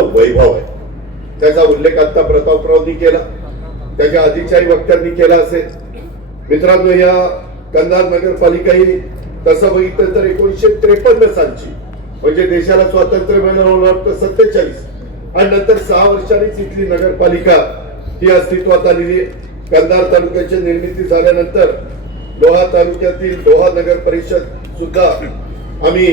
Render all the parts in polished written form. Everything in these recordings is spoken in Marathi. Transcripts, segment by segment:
जिल्ह्याचं वैभव आहे. त्याचा उल्लेख आता प्रतापरावनी केला, त्याच्या आधीच्याही वक्त्यांनी केला असेल. मित्रांनो, या कंधार नगरपालिका ही तसं बघितलं तर 1953 सालची, म्हणजे देशाला स्वातंत्र्य मिळालं 47, आणि नंतर 6 वर्षांनीच इथली नगरपालिका ही अस्तित्वात आलेली आहे. कंधार तालुक्याची निर्मिती झाल्यानंतर लोहा तालुक्यातील लोहा नगर परिषद सुद्धा आम्ही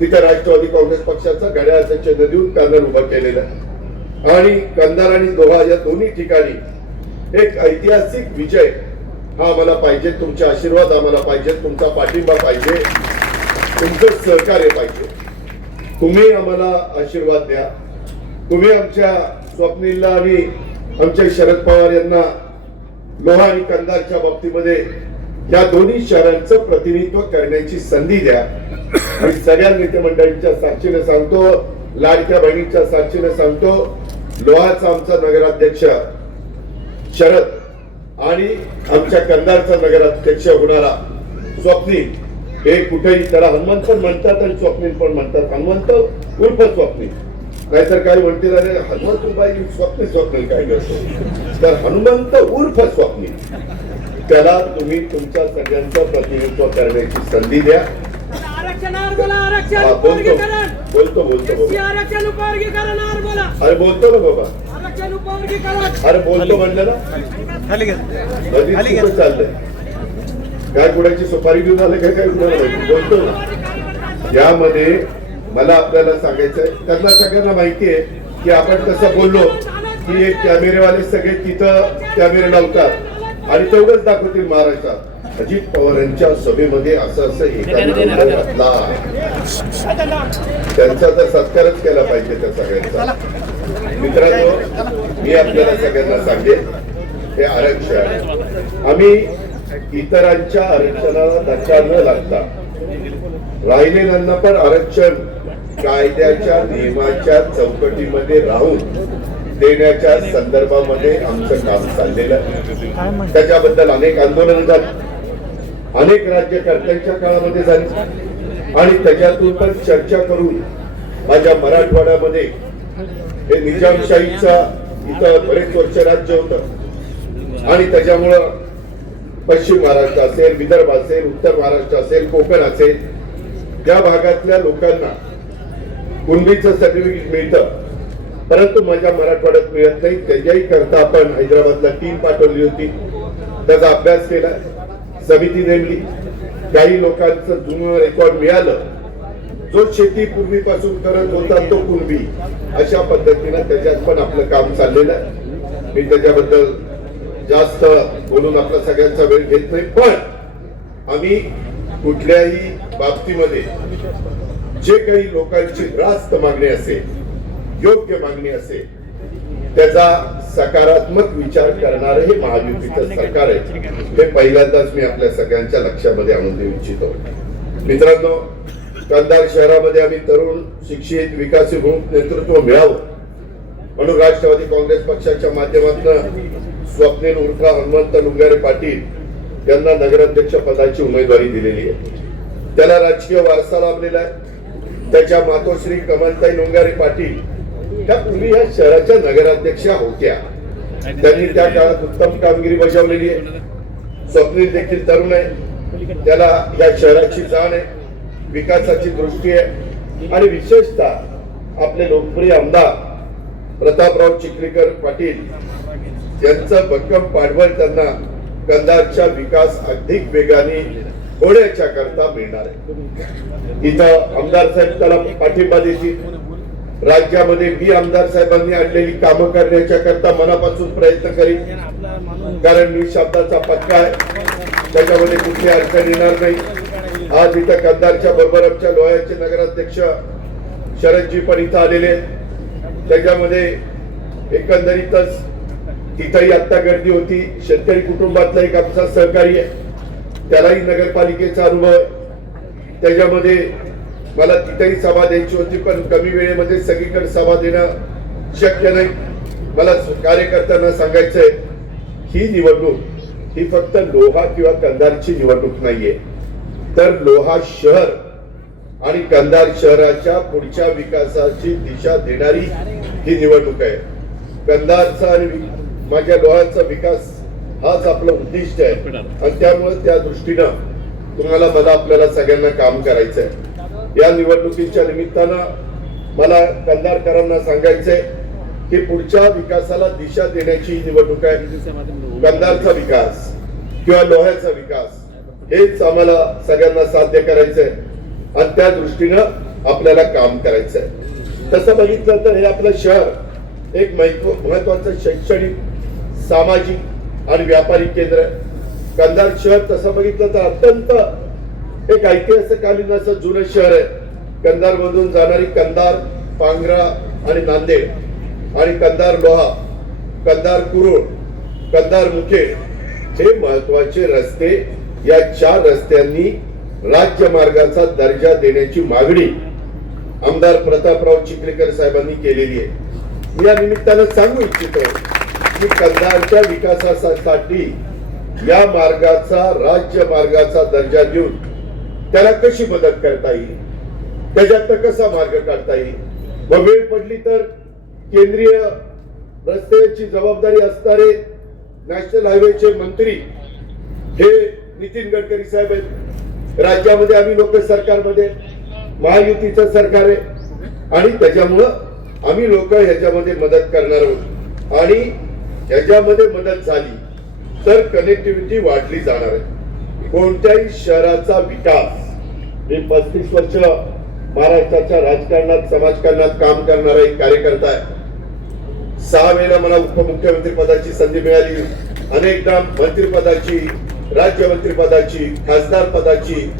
तिथे राष्ट्रवादी काँग्रेस पक्षाचा घड्याळाचं चिन्ह देऊन पॅनल उभा केलेला आहे. आणि कंधार आणि लोहा या दोन्ही ठिकाणी एक ऐतिहासिक विजय हा आम्हाला पाहिजे. तुमचे आशीर्वाद आम्हाला पाहिजे, तुमचा पाठिंबा पाहिजे, तुमचं सहकार्य पाहिजे. तुम्ही आम्हाला आशीर्वाद द्या. तुम्ही आमच्या स्वप्नीलला आणि आमच्या शरद पवार यांना लोहा आणि कंधारच्या बाबतीमध्ये या दोन्ही शहरांचं प्रतिनिधित्व करण्याची संधी द्या. आणि सगळ्या नेते मंडळींच्या साक्षीने सांगतो, लाडक्या बहिणीच्या साक्षीने सांगतो, लोहाचा आमचा नगराध्यक्ष शरद आणि आमच्या कंधारचा नगराध्यक्ष होणारा स्वप्नील, हे कुठेही त्याला हनुमंत पण म्हणतात आणि स्वप्नील पण म्हणतात. हनुमंत उर्फ स्वप्नील, नाहीतर काही म्हणतील अरे हनुमंतबाई स्वप्नील स्वप्नील काय करतो, तर हनुमंत उर्फ स्वप्नील, त्याला तुम्ही तुमच्या सगळ्यांचं प्रतिनिधित्व करण्याची संधी द्या. बोलतो अरे बोलतो ना बाबा, अरे बोलतो म्हणलं ना, चाललंय काय कुणाची सुपारी घेऊन आलं काय काय बोलतो ना. यामध्ये मला आपल्याला सांगायचंय, त्यांना सगळ्यांना माहिती आहे की आपण कसं बोललो की एक कॅमेरेवाले सगळे तिथं कॅमेरे लावतात आणि तेवढंच दाखवतील महाराष्ट्रात. अजित पवारांच्या सभेमध्ये असं एकाने घातला, त्यांचा तर सत्कारच केला पाहिजे त्या सगळ्यांचा. मित्रांनो, मी आपल्याला सगळ्यांना सांगेन, हे आरक्षण आम्ही इतरांच्या आरक्षणाला धक्का न लागता राहिलेल्यांना पण आरक्षण कायद्याच्या नियमाच्या चौकटीमध्ये राहून देण्याच्या संदर्भामध्ये आमचं काम चाललेलं आहे. त्याच्याबद्दल अनेक आंदोलन झाली, अनेक राज्यकर्त्यांच्या काळामध्ये झाली, आणि त्याच्यातून पण चर्चा करून माझ्या मराठवाड्यामध्ये हे निजामशाहीचा इथं बरेच वर्ष राज्य होतं, आणि त्याच्यामुळं पश्चिम महाराष्ट्र असेल, विदर्भ असेल, उत्तर महाराष्ट्र असेल, कोकण असेल, त्या भागातल्या लोकांना कुणबीचं सर्टिफिकेट मिळतं, परंतु माझ्या मराठवाड्यात मिळत नाही. त्याच्याही करता आपण हैदराबादला टीम पाठवली होती, त्याचा अभ्यास केला, समिती नेमली, काही लोकांचं जुनं रेकॉर्ड मिळालं, जो शेती पूर्वीपासून करत होता तो कुणबी, अशा पद्धतीनं त्याच्यात पण आपलं काम चाललेलं आहे. मी त्याच्याबद्दल जास्त बोलून आपला सगळ्यांचा वेळ घेत नाही, पण आम्ही कुठल्याही बाबतीमध्ये जे काही लोकांची रास्त मागणी असेल, योग्य मागणी असेल, त्याचा सकारात्मक विचार करणारे हे महायुतीचं सरकार आहे, हे पहिल्यांदाच मी आपल्या सगळ्यांच्या लक्षामध्ये आणून देऊ इच्छितो. मित्रांनो, कंधार शहरामध्ये आम्ही तरुण, शिक्षित, विकासीभूत नेतृत्व मिळावं म्हणून राष्ट्रवादी काँग्रेस पक्षाच्या माध्यमातून स्वप्नील उर्फ हनुमंत लुंगारे पाटील यांना नगराध्यक्ष पदाची उमेदवारी दिलेली आहे. त्याला राजकीय वारसा लाभलेला आहे. त्याच्या मातोश्री कमलताई लुंगारे पाटील त्या पूर्वी या शहराच्या नगराध्यक्षा होत्या. त्यांनी त्या काळात उत्तम कामगिरी बजावलेली आहे. स्वप्नील देखील तरुण आहे, त्याला या शहराची जाण आहे, विकासाची दृष्टी आहे, आणि विशेषतः आपले लोकप्रिय आमदार प्रतापराव चिखलीकर पाटील यांचं भक्कम पाठबळ त्यांना कंधारच्या विकास अधिक वेगाने होण्याच्या करता मिळणार आहे. इथं आमदार साहेब त्याला पाठिंबा देतील. राज्यामध्ये मी आमदार साहेबांनी आणलेली कामं करण्याच्या करता मनापासून प्रयत्न करीन, कारण मी शब्दाचा पक्का आहे, त्याच्यामध्ये कुठली अडचण येणार नाही. आज इथं कंधारच्या बरोबर आमच्या लोह्याचे नगराध्यक्ष शरदजी पण इथं आलेले आहेत. त्याच्यामध्ये एकंदरीतच तिथंही आता गर्दी होती. शेतकरी कुटुंबातला एक आमचा सहकारी आहे, त्यालाही नगरपालिकेचा अनुभव. त्याच्यामध्ये मला तिथेही सभा द्यायची होती, पण कमी वेळेमध्ये सगळीकडे सभा देणं शक्य नाही. मला कार्यकर्त्यांना सांगायचंय, ही निवडणूक ही फक्त लोहा किंवा कंधारची निवडणूक नाहीये, तर लोहा शहर आणि कंधार शहराच्या पुढच्या विकासाची दिशा देणारी ही निवडणूक आहे. कंधारचा आणि माझ्या लोहारचा विकास हाच आपलं उद्दिष्ट आहे आणि त्यामुळे त्या दृष्टीनं तुम्हाला मला आपल्याला सगळ्यांना काम करायचं आहे. या निवडणुकीच्या निमित्तानं मला कंधारकरांना सांगायचंय की पुढच्या विकासाला दिशा देण्याची निवडणूक आहे. कंधारचा विकास किंवा लोह्याचा विकास हेच आम्हाला सगळ्यांना साध्य करायचंय आणि त्या दृष्टीनं आपल्याला काम करायचंय. तसं बघितलं तर हे आपलं शहर एक महत्वाचं शैक्षणिक, सामाजिक आणि व्यापारी केंद्र आहे. कंधार शहर तसं बघितलं तर अत्यंत एक ऐतिहासिककालीन असं जुनं शहर आहे. कंधार मधून जाणारी कंधार, पांगरा आणि नांदेड आणि कंधार लोहा, कंधार कुरुळ, कंधार मुखेड हे महत्वाचे रस्ते, या 4 रस्त्यांनी राज्य मार्गाचा दर्जा देण्याची मागणी आमदार प्रतापराव चिखलीकर साहेबांनी केलेली आहे. मी या निमित्तानं सांगू इच्छितो की कंधारच्या विकासासाठी या मार्गाचा राज्य मार्गाचा दर्जा देऊन त्याला कशी मदत करता येईल, त्याच्यात कसा मार्ग काढता येईल. व वेळ पडली तर केंद्रीय रस्त्याची जबाबदारी असणारे नॅशनल हायवेचे मंत्री हे नितीन गडकरी साहेब आहेत. राज्यामध्ये आम्ही लोक सरकारमध्ये महायुतीचं सरकार आहे आणि त्याच्यामुळं आम्ही लोक ह्याच्यामध्ये मदत करणार आहोत आणि ह्याच्यामध्ये मदत झाली तर कनेक्टिव्हिटी वाढली जाणार आहे. कोणत्याही शहराचा विकास, मी 35 वर्ष महाराष्ट्राच्या राजकारणात, समाजकारणात काम करणारा एक कार्यकर्ता आहे. 6 वेळेला मला उपमुख्यमंत्री पदाची संधी मिळाली, अनेकदा मंत्रिपदाची, राज्यमंत्रीपदाची, खासदार पदाची,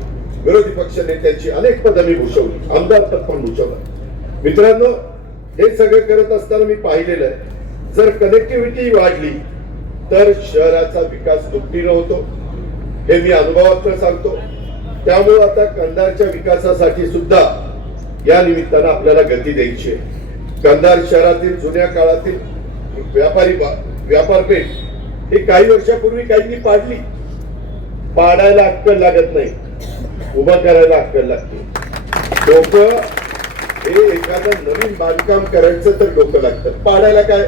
विरोधी पक्ष नेत्याची अनेक पदं मी भूषवली, आमदार पद पण भूषवलं. मित्रांनो, हे सगळं करत असताना मी पाहिलेलं आहे, जर कनेक्टिव्हिटी वाढली तर शहराचा विकास दुपटीनं होतो. हे मी अनुभवातून सांगतो. त्यामुळे आता कंधारच्या विकासासाठी सुद्धा या निमित्तानं आपल्याला गती द्यायची आहे. कंधार शहरातील जुन्या काळातील व्यापारपेठ ही काही वर्षापूर्वी काहींनी पाडली. पाडायला अक्कल लागत नाही, उभं करायला अक्कल लागते. डोकं हे एखादं नवीन बांधकाम करायचं तर डोकं लागतं. पाडायला काय,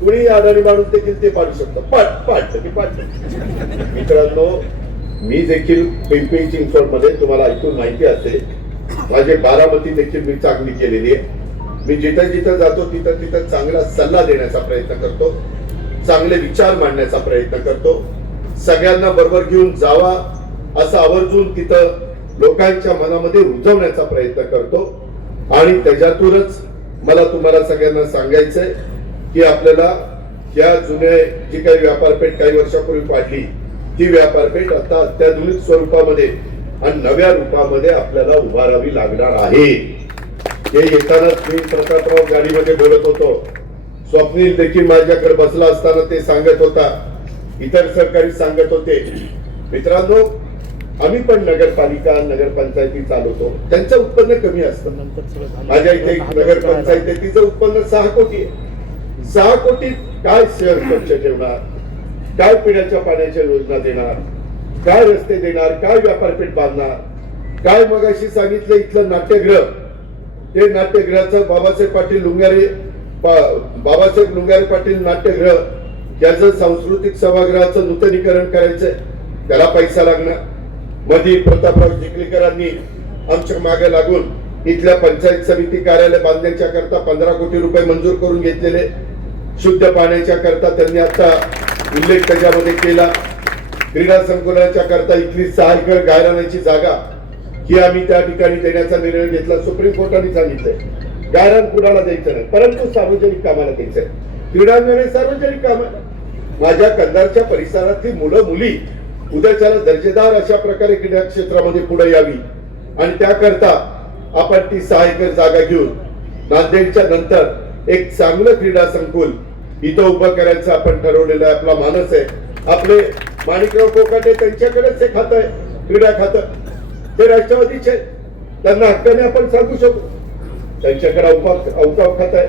कुणी अडाणी माणूस देखील ते पाडू शकतं. पाडतं की पाडतं. मित्रांनो, मी देखील पिंपरी चिंचवड मध्ये तुम्हाला ऐकून माहिती असेल, माझे बारामती देखील मी चांगली केलेली आहे. मी जिथं जिथं जातो तिथं तिथं चांगला सल्ला देण्याचा प्रयत्न करतो, चांगले विचार मांडण्याचा प्रयत्न करतो, सगळ्यांना बरोबर घेऊन जावा असं आवर्जून तिथं लोकांच्या मनामध्ये रुजवण्याचा प्रयत्न करतो. आणि त्याच्यातूनच मला तुम्हाला सगळ्यांना सांगायचंय की आपल्याला या जुन्या जी काही व्यापारपेठ काही वर्षापूर्वी पाडली, ती व्यापारपेठ आता अत्याधुनिक स्वरूपामध्ये आणि नव्या रूपामध्ये आपल्याला उभारावी लागणार आहे. हे येतानाच मी प्रतापराव गाडीमध्ये बोलत होतो, स्वप्नील देखील माझ्याकडे बसला असताना ते सांगत होता, इतर सहकारी सांगत होते. मित्रांनो, आम्ही पण नगरपालिका, नगरपंचायती चालवतो, त्यांचं उत्पन्न कमी असतं. माझ्या इथे नगरपंचायत आहे, तिचं उत्पन्न 6 कोटी आहे. 6 कोटी काय शहर स्वच्छ ठेवणार, काय पिण्याच्या पाण्याच्या योजना देणार, काय रस्ते देणार, काय व्यापारपेठ बांधणार, काय मगाशी सांगितलं इथलं नाट्यगृह, ते नाट्यगृहाचं बाबासाहेब लुंगारे पाटील नाट्यगृह याचं सांस्कृतिक सभागृहाचं नूतनीकरण करायचंय, त्याला पैसा लागणार. मध्ये प्रतापराव चिखलीकरांनी आमच्या मागे लागून इथल्या पंचायत समिती कार्यालय बांधण्याच्या करता 15 कोटी रुपये मंजूर करून घेतलेले. शुद्ध पाण्याच्या करता त्यांनी आता उल्लेख त्याच्यामध्ये केला. क्रीडा संकुलाच्या करता इथली 6 एकर गायरानाची जागा ही आम्ही त्या ठिकाणी देण्याचा निर्णय घेतला. सुप्रीम कोर्टाने सांगितलंय गायरान कुणाला द्यायचं नाही, परंतु सार्वजनिक कामाला द्यायचंय. क्रीडांगणे सार्वजनिक काम. माझ्या कंधारच्या परिसरातली मुलं मुली उद्याच्याला दर्जेदार अशा प्रकारे क्रीडा क्षेत्रामध्ये पुढे यावी आणि त्याकरता आपण ती 6 एकर जागा घेऊन नांदेडच्या नंतर एक चांगलं क्रीडा संकुल इथं उभं करायचं आपण ठरवलेलं आहे. आपला मानस आहे. आपले माणिकराव कोकाटे त्यांच्याकडेच हे खातं आहे, क्रीडा खातं, ते राष्ट्रवादीचे, त्यांना हक्काने आपण सांगू शकतो. त्यांच्याकडे अवकाश खातं आहे,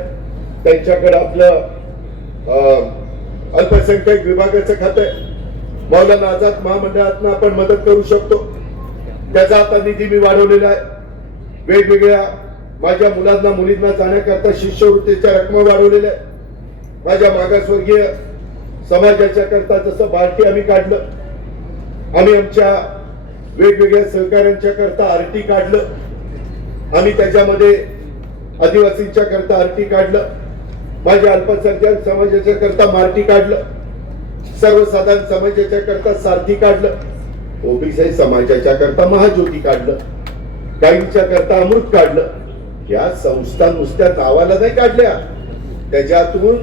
त्यांच्याकडे आपलं अल्पसंख्याक विभागाचं खातं आहे. मौलाना आझाद महामंडळातनं आपण मदत करू शकतो. त्याचा आता निधी मी वाढवलेला आहे. वेगवेगळ्या माझ्या मुलांना मुलींना जाण्याकरता शिष्यवृत्तीच्या रकमा वाढवलेल्या आहेत. माझ्या मागासवर्गीय समाजाच्या करता जसं बार्टी आम्ही काढलं, आम्ही आमच्या वेगवेगळ्या सहकाऱ्यांच्या करता आरटी काढलं, आम्ही त्याच्यामध्ये आदिवासींच्या करता आरटी काढलं, माझ्या अल्पसंख्याक समाजाच्या करता मारटी काढलं, सर्वसाधारण समाजाच्या करता सारथी काढलं, ओबीसी समाजाच्या करता महाज्योती काढलं, काहींच्या करता अमृत काढलं. या संस्था नुसत्या नावाला नाही काढल्या, त्याच्यातून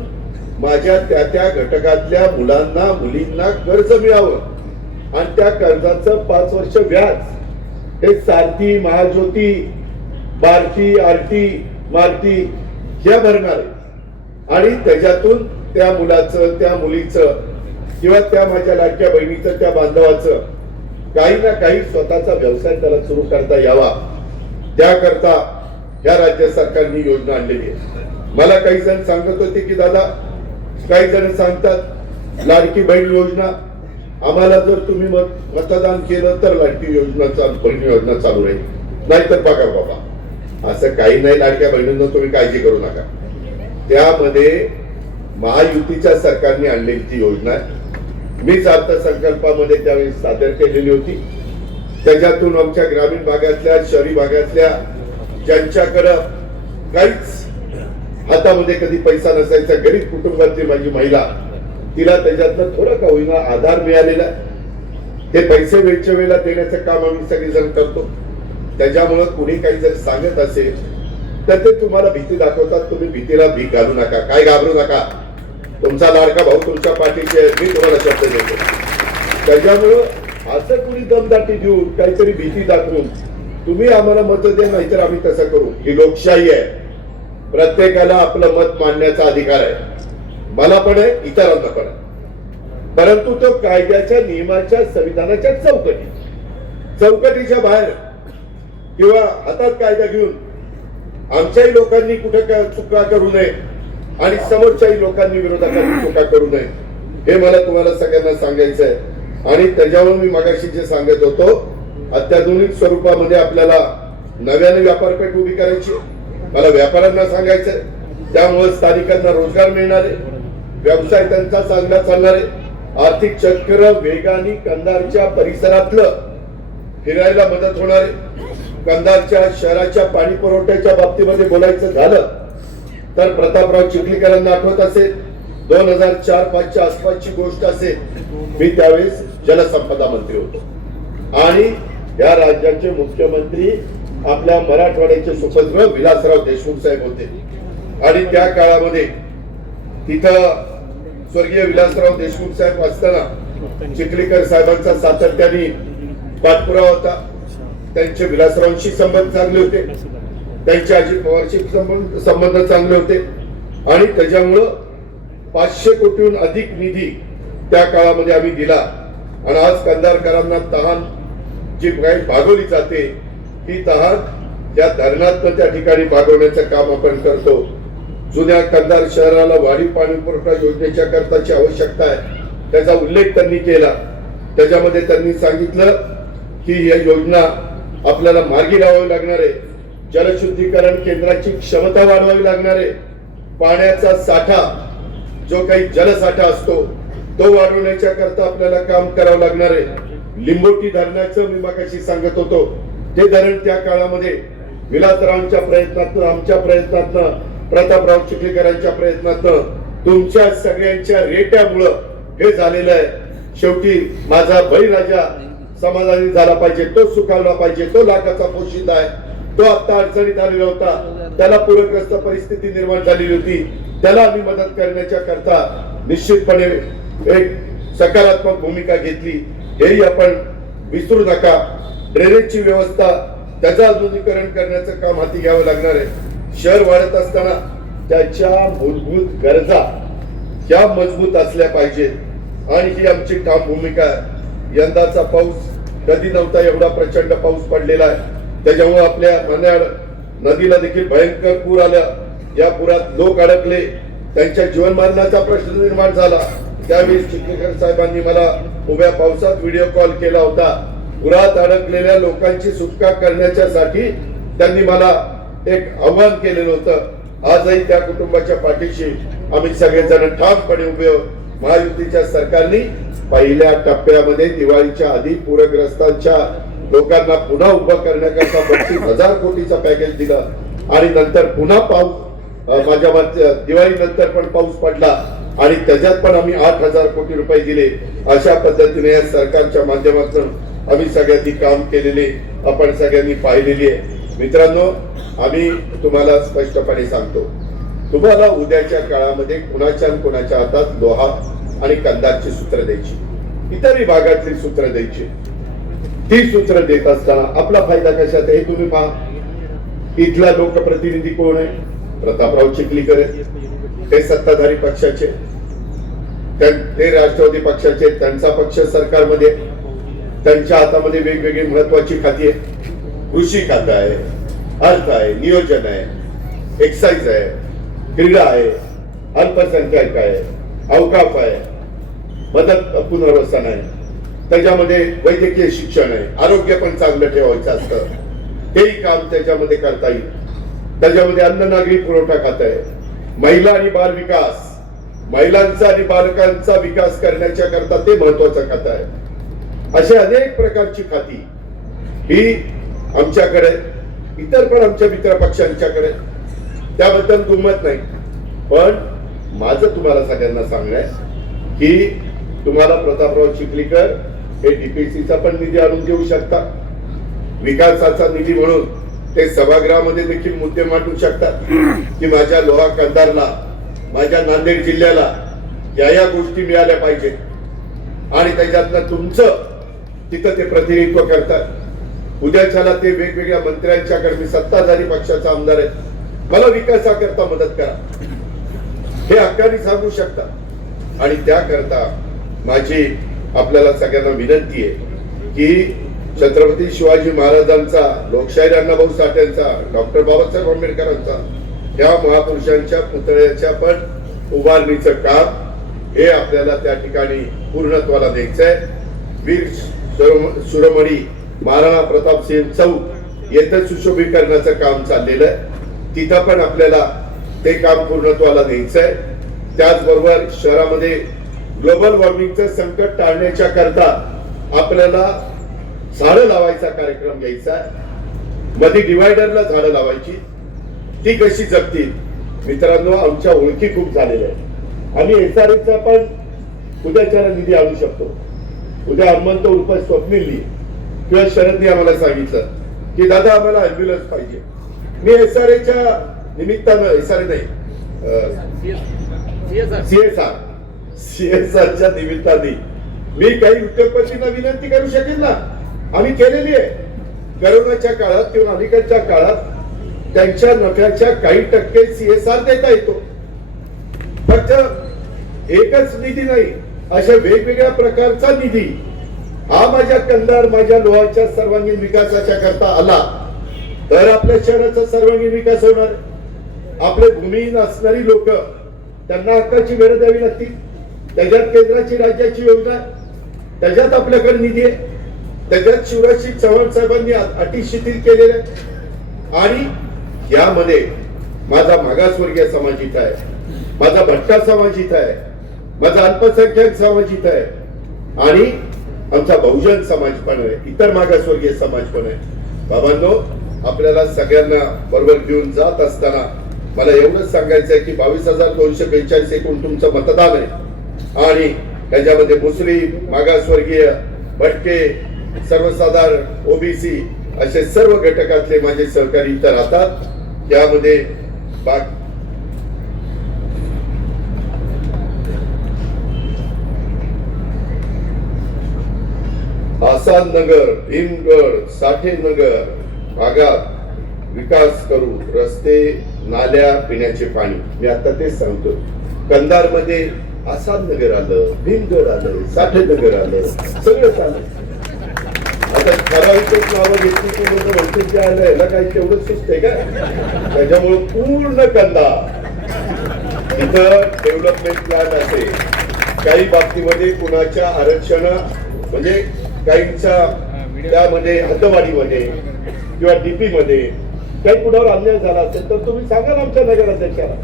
माझ्या त्या घटकातल्या मुलांना मुलींना कर्ज मिळावं आणि त्या कर्जाचं 5 वर्ष व्याज हे सारथी महाज्योती बार्टी आरटी मारटी ह्या भरणार आहे. आणि त्याच्यातून त्या मुलाचं त्या मुलीचं किंवा त्या माझ्या लाडक्या बहिणीचं त्या बांधवाचं काही ना काही स्वतःचा व्यवसाय त्याला सुरू करता यावा, त्याकरता या राज्य सरकारने योजना आणलेली आहे. मला काही जण सांगत होते की दादा, काही जण सांगतात लाडकी बहीण योजना, आम्हाला जर तुम्ही मतदान केलं तर लाडकी बहीण योजना चालू राहील, नाहीतर बघा बाबा असं काही नाही. लाडक्या बहिणींना तुम्ही काळजी करू नका, त्यामध्ये महायुतीच्या सरकारने आणलेली ती योजना आहे. मीच अर्थसंकल्पामध्ये त्यावेळी सादर केलेली होती. त्याच्यातून आमच्या ग्रामीण भागातल्या शहरी भागातल्या ज्यांच्याकडं काहीच हातामध्ये कधी पैसा नसायचा, गरीब कुटुंबातली माझी महिला, तिला त्याच्यातनं थोडं का होईना आधार मिळालेला. ते पैसे वेळच्या वेळेला देण्याचं काम आम्ही सगळेजण करतो. त्याच्यामुळं कुणी काही जर सांगत असेल तर ते तुम्हाला भीती दाखवतात. तुम्ही भीतीला भीक घालू नका, काय घाबरू नका. तुमचा लाडका भाऊ तुमच्या पाठीशी आहे, मी तुम्हाला शब्द देतो. त्याच्यामुळं असं कुणी दमदाटी देऊन काहीतरी भीती दाखवून तुम्ही आम्हाला मत द्या, नाहीतर आम्ही तसं करू. ही लोकशाही आहे, प्रत्येकाला आपलं मत मांडण्याचा अधिकार आहे. मला पण आहे, इतरांना पण आहे. परंतु तो कायद्याच्या नियमाच्या संविधानाच्या चौकटीच्या बाहेर किंवा हातात कायदा घेऊन आमच्याही लोकांनी कुठे चुका करू नये आणि समोरच्याही लोकांनी विरोधात चुका करू नये, हे मला तुम्हाला सगळ्यांना सांगायचं आहे. आणि त्याच्यावर मी मगाशी जे सांगत होतो, अत्याधुनिक स्वरूपामध्ये आपल्याला नव्याने व्यापारपेठ उभी करायची. मला व्यापाऱ्यांना सांगायचंय, त्यामुळे स्थानिकांना रोजगार मिळणार आहे, व्यवसाय त्यांचा चांगला चालणार आहे, आर्थिक चक्र वेगाने कंधारच्या परिसरातलं फिरायला मदत होणार आहे. कंधारच्या शहराच्या पाणी पुरवठ्याच्या बाबतीमध्ये बोलायचं झालं तर प्रतापराव चिखलीकरांना आठवत असेल, 2004-5च्या आसपासची गोष्ट असेल, मी त्यावेळेस जलसंपदा मंत्री होतो आणि या राज्याचे मुख्यमंत्री आपल्या मराठवाड्याचे सुपुत्र विलासराव देशमुख साहेब होते. आणि त्या काळामध्ये तिथं स्वर्गीय विलासराव देशमुख साहेब असताना चिखलीकर साहेबांचा सातत्याने पाठपुरावा होता. त्यांचे विलासरावांशी संबंध चांगले होते, त्यांचे अजित पवारशी संबंध चांगले होते आणि त्याच्यामुळं 500 कोटीहून अधिक निधी त्या काळामध्ये आम्ही दिला. आणि आज कंधारकरांना तहान जी काही भागवली जाते, ही तहान त्या धरणातनं त्या ठिकाणी भागवण्याचं काम आपण करतो. जुन्या कंधार शहराला वाढीव पाणी पुरवठा योजनेच्या करताची आवश्यकता आहे, त्याचा उल्लेख त्यांनी केला. त्याच्यामध्ये त्यांनी सांगितलं की ही योजना आपल्याला मार्गी लावावी लागणार आहे, जलशुद्धीकरण केंद्राची क्षमता वाढवावी लागणार आहे, पाण्याचा साठा जो काही जलसाठा असतो तो वाढवण्याच्या करता आपल्याला काम करावं लागणार आहे. लिंबोटी धरणाचं मी मगाशी सांगत होतो, ते धरण त्या काळामध्ये विलासरावांच्या प्रयत्नातनं, आमच्या प्रयत्नातनं, प्रतापराव चिखलीकरांच्या प्रयत्नातनं, तुमच्या सगळ्यांच्या रेट्यामुळं हे झालेलं आहे. शेवटी माझा बळीराजा समाधानी झाला पाहिजे, तो सुखावला पाहिजे, तो लाखाचा पोशिंदा आहे, तो आता अडचणीत आलेला होता, त्याला पूरग्रस्त परिस्थिती निर्माण झालेली होती, त्याला आम्ही मदत करण्याच्या करता निश्चितपणे एक सकारात्मक भूमिका घेतली, हेही आपण विसरू नका. ड्रेनेजची व्यवस्था, त्याचं आधुनिकीकरण करण्याचं काम हाती घ्यावं लागणार आहे. शहर वाढत असताना त्याच्या मूलभूत गरजा या मजबूत असल्या पाहिजेत आणि ही आमची ठाम भूमिका आहे. यंदाचा पाऊस कधी नव्हता एवढा प्रचंड पाऊस पडलेला आहे, त्याच्यामुळे आपल्या मन्याड नदीला देखील भयंकर पूर आला. या पुरात लोक अडकले, त्यांच्या जीवनमानाचा प्रश्न निर्माण झाला. त्यावेळी चिखलीकर साहेबांनी मला उभ्या पावसात व्हिडिओ कॉल केला होता. पुरात अडकलेल्या लोकांची सुटका करण्यासाठी त्यांनी मला एक आव्हान केलेलं होतं. आजही त्या कुटुंबाच्या पाठीशी आम्ही सगळेजण ठामपणे उभे आहोत. महायुतीच्या सरकारने पहिल्या टप्प्यामध्ये दिवाळीच्या आधी पूरग्रस्तांच्या लोकांना पुन्हा उभं करण्याकरता 32,000 कोटीचा पॅकेज दिलं आणि नंतर पुन्हा पाऊस माझ्या दिवाळी नंतर पण पाऊस पडला आणि त्याच्यात पण आम्ही 8,000 कोटी रुपये दिले. अशा पद्धतीने या सरकारच्या माध्यमातून आम्ही सगळ्यांनी काम केलेले आपण सगळ्यांनी पाहिलेली आहे. मित्रांनो, आम्ही तुम्हाला स्पष्टपणे सांगतो, तुम्हाला उद्याच्या काळामध्ये कुणाच्या हातात लोहा आणि कंदारची सूत्र द्यायची, इतरही भागातली सूत्र द्यायची. ती सूत्र देत असताना आपला फायदा कशात आहे तुम्ही पहा. इथला लोकप्रतिनिधी कोण आहे? प्रतापराव चिखलीकर ते सत्ताधारी पक्षाचे, ते राष्ट्रवादी पक्षाचे, त्यांचा पक्ष सरकारमध्ये, त्यांच्या हातामध्ये वेगवेगळी महत्वाची खाती आहे. कृषी खातं आहे, अर्थ आहे, नियोजन आहे, एक्साईज आहे, क्रीडा आहे, अल्पसंख्याक आहे, अवकाफ आहे, मदत पुनर्वसन आहे, त्याच्यामध्ये वैद्यकीय शिक्षण आहे, आरोग्य पण चांगलं ठेवायचं असतं, तेही काम त्याच्यामध्ये करता येईल. त्याच्यामध्ये अन्न नागरी पुरवठा खातं आहे, महिला आणि बाल विकास, महिलांचा आणि बालकांचा विकास करण्याच्या करता ते महत्वाचं खातं आहे. अशा अनेक प्रकारची खाती ही आमच्याकडे, इतर पण आमच्या मित्र पक्षांच्याकडे, त्याबद्दल दुमत नाही. पण माझं तुम्हाला सगळ्यांना सांगणं आहे की तुम्हाला प्रतापराव चिखलीकर हे डीपीसीचा पण निधी आणून देऊ शकता, विकासाचा निधी म्हणून ते सभागृहामध्ये देखील मुद्दे मांडू शकतात की माझ्या लोहा कंधारला, माझ्या नांदेड जिल्ह्याला या गोष्टी मिळाल्या पाहिजेत आणि त्याच्यातनं तुमचं तिथं ते प्रतिनिधित्व करतात. उद्याच्याला ते वेगवेगळ्या मंत्र्यांच्याकडे, मी सत्ताधारी पक्षाचा आमदार आहे, मला विकासाकरता मदत करा हे हक्काने सांगू शकता. आणि त्याकरता माझी आपल्याला सगळ्यांना विनंती आहे की छत्रपती शिवाजी महाराजांचा, लोकशाहीर अण्णाभाऊ साठेंचा, डॉक्टर बाबासाहेब आंबेडकरांचा, या महापुरुषांच्या पुतळ्याच्या पण उभारणीचं काम हे आपल्याला त्या ठिकाणी पूर्णत्वाला द्यायचंय. वीर शिरोमणी महाराणा प्रताप सिंह चौक येथे सुशोभीकरणाचं काम चाललेलं आहे, तिथं पण आपल्याला ते काम पूर्णत्वाला द्यायचंय. त्याचबरोबर शहरामध्ये ग्लोबल वॉर्मिंगचं संकट टाळण्याच्या करता आपल्याला झाडं लावायचा कार्यक्रम घ्यायचा. मध्ये डिवायडरला झाडं लावायची, ती कशी जगतील? मित्रांनो, आमच्या ओळखी खूप झालेल्या आहेत. आम्ही एसआरएचा पण उद्याच्याला निधी आणू शकतो. उद्या हनुमंत उर्फ स्वप्नीलनी किंवा शरदनी आम्हाला सांगितलं की दादा आम्हाला अँब्युलन्स पाहिजे. मी एसआरएच्या निमित्तानं, एसआरए नाही, सीएसआरच्या निमित्ताने मी काही उद्योगपतींना विनंती करू शकेल ना, आम्ही केलेली आहे. करोनाच्या काळात किंवा अलीकडच्या काळात त्यांच्या नफ्याच्या काही टक्के सीएसआर देता येतो. फक्त एकच निधी नाही, अशा वेगवेगळ्या प्रकारचा निधी हा माझ्या कंधार, माझ्या लोहाच्या सर्वांगीण विकासाच्या करता आला तर आपल्या शहराचा सर्वांगीण विकास होणार. आपले भूमिहीन असणारी लोक, त्यांना हक्काची घरं द्यावी लागतील. त्याच्यात केंद्राची, राज्याची योजना, त्याच्यात आपल्याकडे निधी आहे. त्याच्यात शिवराज सिंग चव्हाण साहेबांनी अटी शिथिल केलेल्या आणि यामध्ये माझा मागासवर्गीय समाज इथं आहे, माझा भटका समाज इथं आहे, माझा अल्पसंख्याक समाज इथं आहे आणि आमचा बहुजन समाज पण आहे, इतर मागासवर्गीय समाज पण आहे. बाबांनो, आपल्याला सगळ्यांना बरोबर घेऊन जात असताना मला एवढंच सांगायचं आहे की 22,242 एकूण तुमचं मतदान आहे आणि त्याच्यामध्ये मुस्लिम, मागासवर्गीय, भटके, सर्वसाधारण, ओबीसी असे सर्व घटकातले माझे सहकारी इथं राहतात. त्यामध्ये आसाद नगर, भीमगड, साठे नगर भागात विकास करू, रस्ते, नाल्या, पिण्याचे पाणी. मी आता तेच सांगतो, कंधार मध्ये आसाद नगर आलं, भीमगड आलं, साठे नगर आलं, सगळं आलं. आता ठराविकच नावं घेतली की म्हणते याला काही तेवढं सुस्त आहे का? त्याच्यामुळे पूर्ण कंधार इथं डेव्हलपमेंट प्लॅन असेल. काही बाबतीमध्ये कुणाच्या आरक्षण म्हणजे काहींच्या त्यामध्ये हद्दवाढीमध्ये किंवा डीपी मध्ये काही कुणावर अन्याय झाला असेल तर तुम्ही सांगा ना आमच्या नगराध्यक्षाला,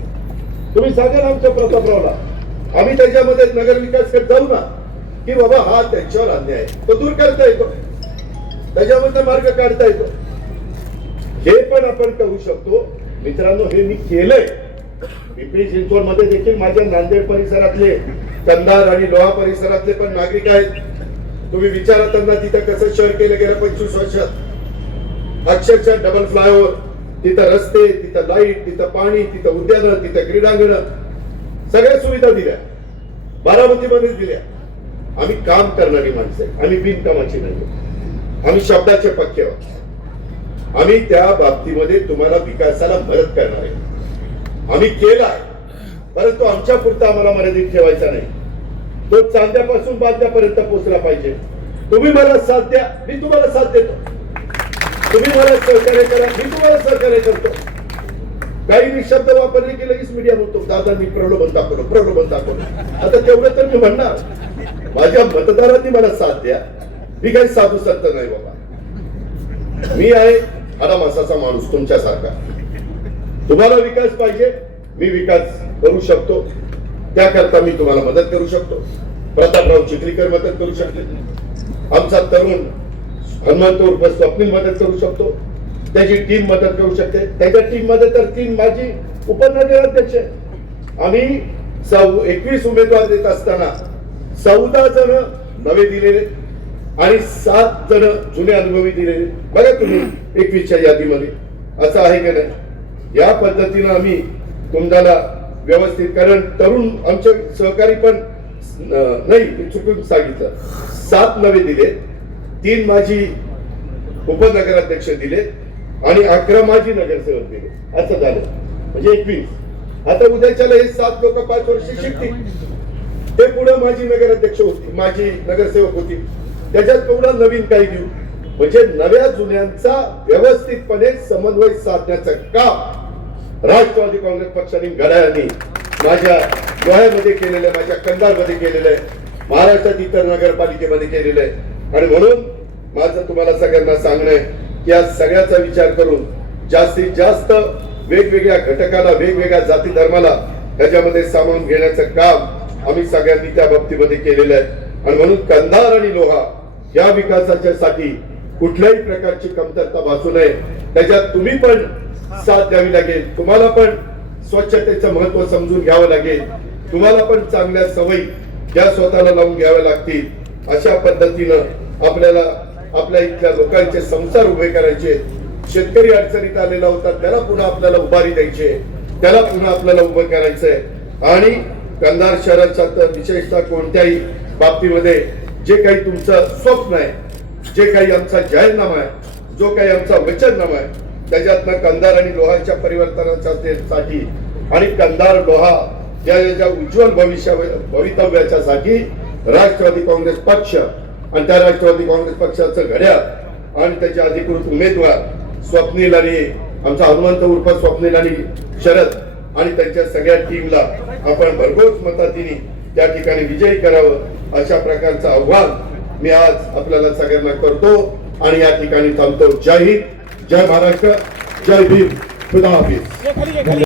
तुम्ही सांगा ना आमच्या प्रतापरावला, आम्ही त्याच्यामध्ये नगरविकास करत जाऊ ना, की बाबा हा त्यांच्यावर अन्याय आहे, तो दूर करता येतो, त्याच्यामध्ये मार्ग काढता येतो. हे पण आपण करू शकतो. मित्रांनो, हे मी केलंय. पिंपरी चिंचवड मध्ये देखील माझ्या नांदेड परिसरातले, कंधार आणि लोहा परिसरातले पण नागरिक आहेत. तुम्ही विचारा त्यांना तिथं कसं शहर केलं गेलं 25 वर्षात. अक्षरशः डबल फ्लायओव्हर, तिथं रस्ते, तिथं लाईट, तिथं पाणी, तिथं उद्यानं, तिथं क्रीडांगण, सगळ्या सुविधा दिल्या, बारामतीमध्येच दिल्या. आम्ही काम करणारी माणसं आहे, आम्ही बिनकामाची नाही, आम्ही शब्दाचे पक्के आहोत. आम्ही त्या बाबतीमध्ये तुम्हाला विकासाला मदत करणार आहे. आम्ही केला, परंतु आमच्या पुरता आम्हाला मर्यादित ठेवायचा नाही. तो चांद्यापासून बांद्यापर्यंत पोहोचला पाहिजे. तुम्ही मला साथ द्या, मी तुम्हाला साथ देतो. तुम्ही मला सहकार्य करा, मी तुम्हाला सहकार्य करतो. काही मी शब्द वापरले की लगेच मीडिया म्हणतो दादा मी प्रलोभन दाखवलं. आता तेवढं तर मी म्हणणार, माझ्या मतदारांनी मला साथ द्या. मी काही साधू संत नाही बाबा, मी आहे आरामासाचा माणूस तुमच्यासारखा. तुम्हाला विकास पाहिजे, मी विकास करू शकतो, त्याकरता मी तुम्हाला मदत करू शकतो. प्रतापराव चिखलीकर मदत करू शकते, आमचा तरुण हनुमंत उर्फ स्वप्नील मदत करू शकतो, त्याची टीम मदत करू शकते. त्याच्या टीम मध्ये तर 3 माजी उपनगराध्यक्ष. आम्ही 21 उमेदवार देत असताना 14 जण नवे दिलेले आणि 7 जण जुने अनुभवी दिलेले. बघा तुम्ही 21च्या यादीमध्ये असं आहे की नाही. या पद्धतीनं आम्ही तुम्हाला व्यवस्थित, कारण तरुण आमचे सहकारी पण नाही, चुकून सांगितलं, 7 नवे दिले, 3 माजी उपनगराध्यक्ष दिले आणि 11 माजी नगरसेवक दिले. असं झालं म्हणजे 21. आता उद्याच्याला हे 7 लोक 5 वर्ष शिकतील. ते पुढे माजी नगराध्यक्ष होती, माजी नगरसेवक होती, त्याच्यात पुढे नवीन काही देऊ. म्हणजे नव्या जुन्यांचा व्यवस्थितपणे समन्वय साधण्याचं काम राष्ट्रवादी काँग्रेस पक्षाने घड्याळांनी माझ्या लोह्यामध्ये केलेलं आहे, माझ्या कंधारमध्ये केलेलं आहे, महाराष्ट्रात इतर नगरपालिकेमध्ये केलेलं आहे. आणि म्हणून माझं तुम्हाला सगळ्यांना सांगणं आहे की या सगळ्याचा विचार करून जास्तीत जास्त वेगवेगळ्या घटकाला, वेगवेगळ्या जाती धर्माला त्याच्यामध्ये सामावून घेण्याचं काम आम्ही सगळ्यांनी त्या बाबतीमध्ये केलेलं आहे. आणि म्हणून कंधार आणि लोहा या विकासाच्या साठी कुठल्याही प्रकारची कमतरता भासू नये. त्याच्यात तुम्ही पण साथ द्यावी लागेल, तुम्हाला पण स्वच्छतेचं महत्व समजून घ्यावं लागेल, तुम्हाला पण चांगल्या सवयी या स्वतःला लावून घ्याव्या लागतील. अशा पद्धतीनं आपल्याला आपल्या इथल्या लोकांचे संसार उभे करायचे. शेतकरी अडचणीत आलेला होता, त्याला पुन्हा आपल्याला उभारी द्यायची, त्याला पुन्हा आपल्याला उभं करायचंय. आणि कंधार शहराच्या विशेषतः कोणत्याही बाबतीमध्ये जे काही तुमचं स्वप्न आहे, जे काही आमचा जाहीरनामा आहे, जो काही आमचा वचननामा आहे, त्याच्यातनं कंधार आणि लोहाच्या परिवर्तनासाठी आणि कंधार लोहा या उज्ज्वल भवितव्याच्यासाठी राष्ट्रवादी काँग्रेस पक्ष आणि त्या राष्ट्रवादी काँग्रेस पक्षाचं घड्याळ आणि त्याचे अधिकृत उमेदवार स्वप्नील आणि आमचा हनुमंत उर्फ स्वप्नील आणि शरद आणि त्यांच्या सगळ्या टीमला आपण भरघोस मतांनी त्या ठिकाणी विजयी करावं, अशा प्रकारचं आव्हान मी आज आपल्याला सगळ्यांना करतो आणि या ठिकाणी थांबतो. जय हिंद, जय महाराष्ट्र, जय भीम, खुदा हाफिज.